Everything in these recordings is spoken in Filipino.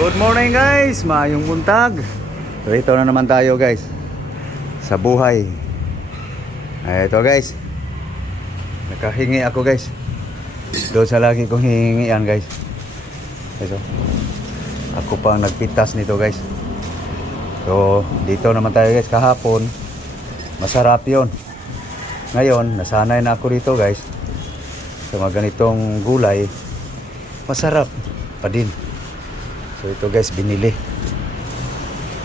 Good morning guys, maayong buntag. So ito na naman tayo guys sa buhay. Ito guys, nakahingi ako guys doon sa lagi kong hihingian guys. Ito, ako pang nagpitas nito guys. So dito naman tayo guys. Kahapon masarap yon. Ngayon nasanay na ako dito guys sa mga ganitong gulay. Masarap pa din. So ito guys, binili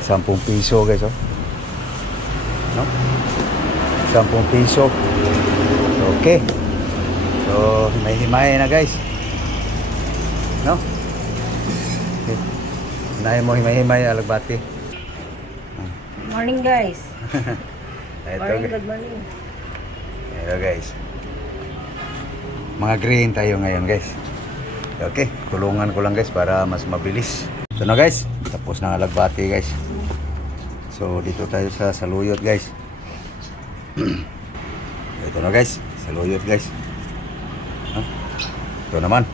10 piso guys, oh. No? 10 piso. Okay. So may himay na guys. No? Okay. Himay mo, himay alagbati. Morning guys. Ito, Good morning. Ito guys. Mga green tayo ngayon guys. Okay, tulungan ko lang guys para mas mabilis. So na guys, tapos na alagbati guys. So dito tayo sa saluyot guys. Ito na guys, saluyot guys. Ito naman,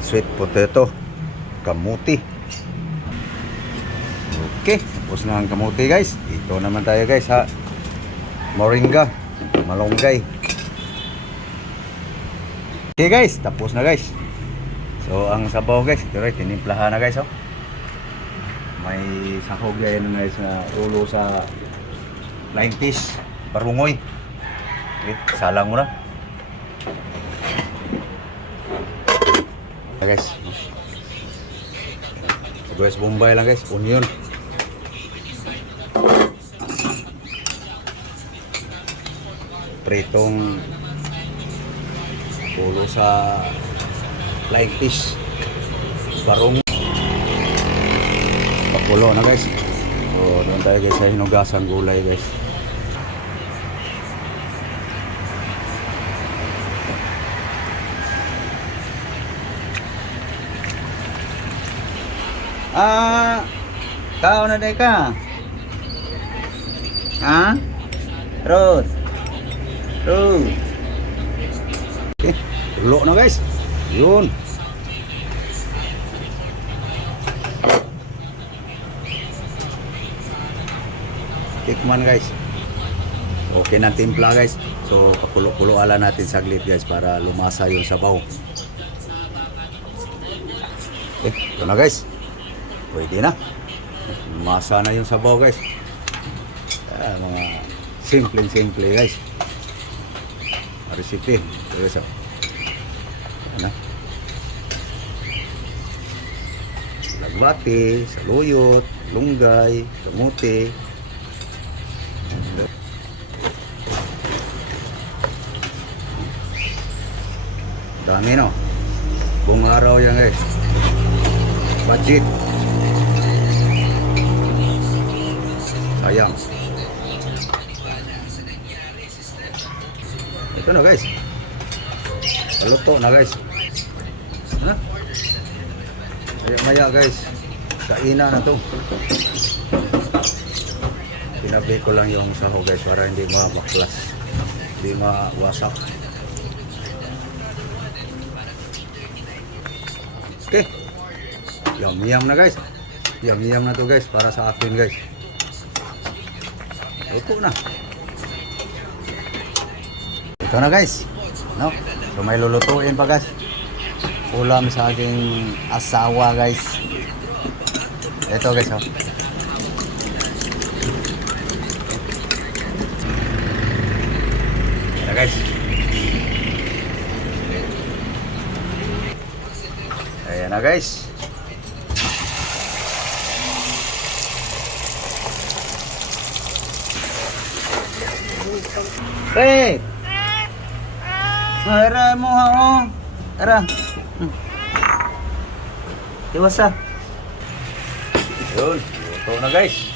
sweet potato, kamuti. Okay, tapos na ang kamuti guys. Ito naman tayo guys ha, moringa, malunggay. Okay guys, tapos na guys. So ang sabaw guys, ito rin, tinimplahan na guys, oh. May sahog yan guys na ulo sa flying fish, barungoy. Okay, salang mo na. Okay, guys. Guys, Bombay lang guys, onion. Pritong ulo sa flying fish, barong. Pakulo na guys. So doon tayo guys sa hinugasang gulay guys. Tao na day ka. Rod. Okay, tulo na guys. Yun. Tikman guys. Okay na timpla guys. So pakulo-kulo ala natin saglit guys para lumasa yung sabaw. Okay, ito na guys. Pwede na. Lumasa na yung sabaw guys. Mga simple guys. Recipe. Ito guys. Ano? Lagbati, saluyot, lunggay, kamuti. Dami no. Buong araw yan guys. Budget. Sayang. Ito na guys. Paluto na guys. Maya guys, kaina na to. Tinabi ko lang yung sahog guys para hindi mabaklas, hindi mawasak. Okay, yum na guys. Yum na to guys para sa akin guys. Luto na. Ito na guys, no? So may lulutuin pa guys. Ulam sa aking asawa guys. Ito guys, oh. Ito guys. Ayan na guys. Hey! Ara mo ha, oh. Ara. Iwasa. Yun, luto na guys.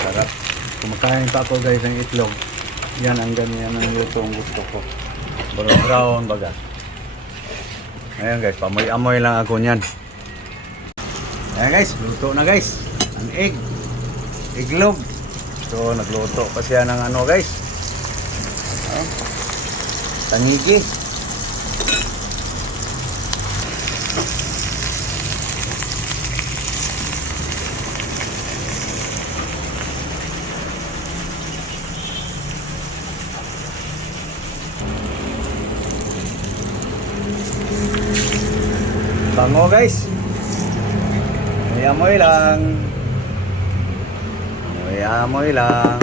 Sarap. Kumakain pa ako guys ng itlog. Yan ang ganyan ang luto ang gusto ko. Brown baga. Ayan guys, pamoy-amoy lang ako niyan. Ayan guys, luto na guys. Ang iglog. So nagluto pa siya ng ano guys. Oh, tangigi. Bango guys. Amoy lang. Amoy lang.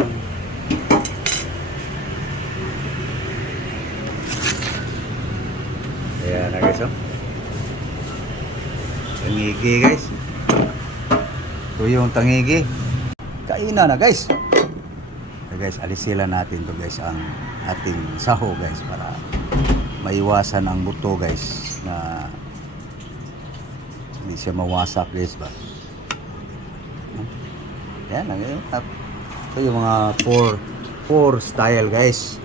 Ayan na guys, oh. Tangigi guys. Ito yung tangigi. Kainan na guys. So guys, alisilan natin to guys ang ating saho guys para maiwasan ang buto guys na hindi siya mawasak guys ba. Yan lang yun. Ito yung mga four style guys.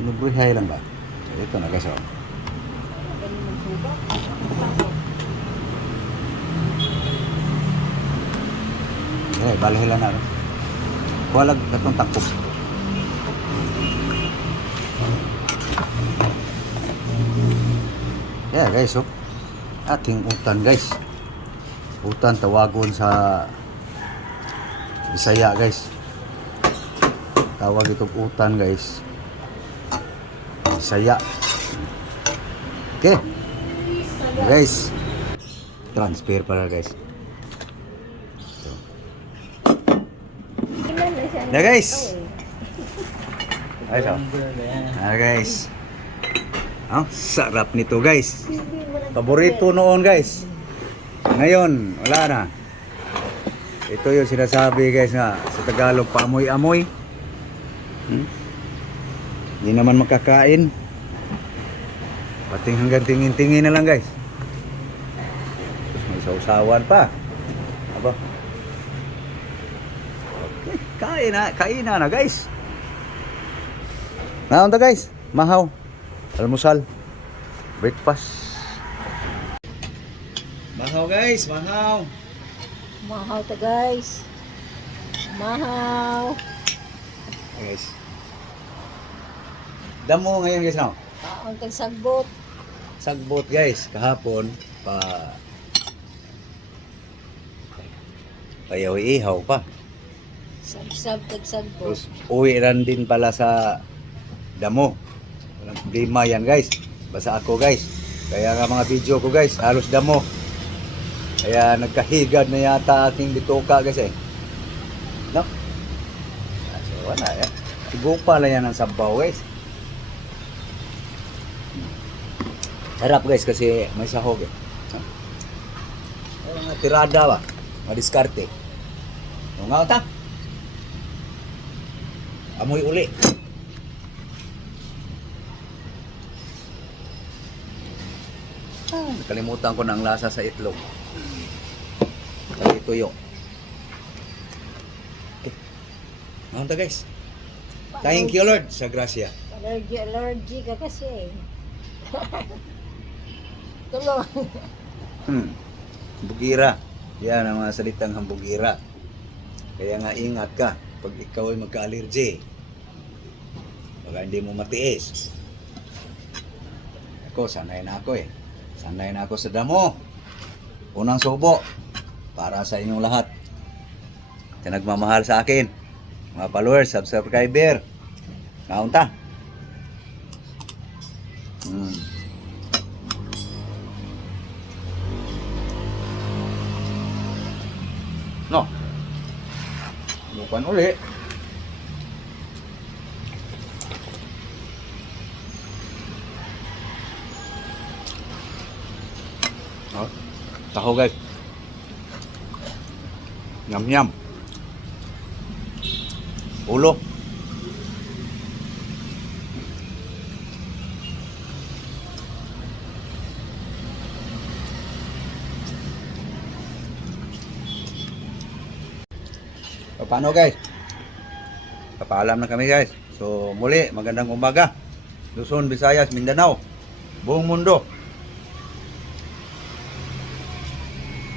Pinubuhay lang ba? So ito na guys, oh. Okay, balihilan na. Walag katong takop. Yeah guys, oh. Ating utan guys. Utan tawagon sa Bisaya guys. Tawag itong utan guys. Bisaya. Okay. Guys. Transfer pala guys. So. Na guys. Ay so. Guys. Ang sarap nito guys. Paborito noon guys. Ngayon, wala na. Ito yung sinasabi guys nga sa Tagalog, paamoy-amoy. Hindi naman makakain. Pating hanggang tingin-tingin na lang guys. Tapos may sausawan pa. Aba. Okay, kain na guys. Naon ta guys? Mahaw. Almusal. Breakfast. Mahaw guys, mahaw. Mahaw ta guys. Mahaw. Guys. Damo ngayon guys, no? Ang tagsagbot. Sagbot guys, kahapon payaw-ihaw pa. Sab-sab tagsagbot. Tapos uwi ran din pala sa damo. Walang problema yan guys. Basta ako guys. Kaya nga mga video ko guys, halos damo. Kaya nagkahigad na yata ating bituka guys eh. No? So wala yan. Sigupa lang yan ang sabaw guys. Sarap guys kasi may sahog eh. No? Mga tirada ba? Madiskarte. O nga ta? Amoy uli. Nakalimutan ko na ang lasa sa itlog. Kali tuyo. Okay. Ano ta guys? Thank you Lord sa grasya. Allergy ka kasi. Tulong. Bugira. Yan ang mga salitang hambugira. Kaya nga ingat ka pag ikaw ay magka-allergy. Baka hindi mo matiis. Ako, sanay na ako eh. Sanay na ako sa damo. Unang subo para sa inyong lahat. Sa nagmamahal sa akin. Mga followers, subscriber. Kaunta. No. Bukan uli. Oh, taho guys. Nyam-nyam. Ulo. Paano guys? Papaalam na kami guys. So muli, magandang umaga. Luzon, Visayas, Mindanao. Buong mundo.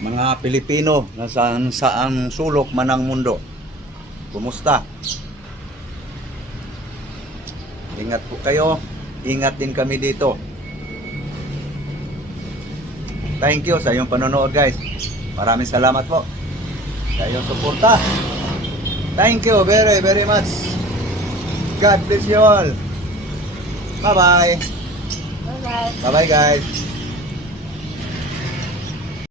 mga Pilipino na saang sulok man ng mundo. Kumusta? Ingat po kayo. Ingat din kami dito. Thank you sa iyong panonood, guys. Maraming salamat po sa iyong suporta. Thank you very, very much. God bless you all. Bye-bye. Bye-bye. Bye-bye, guys.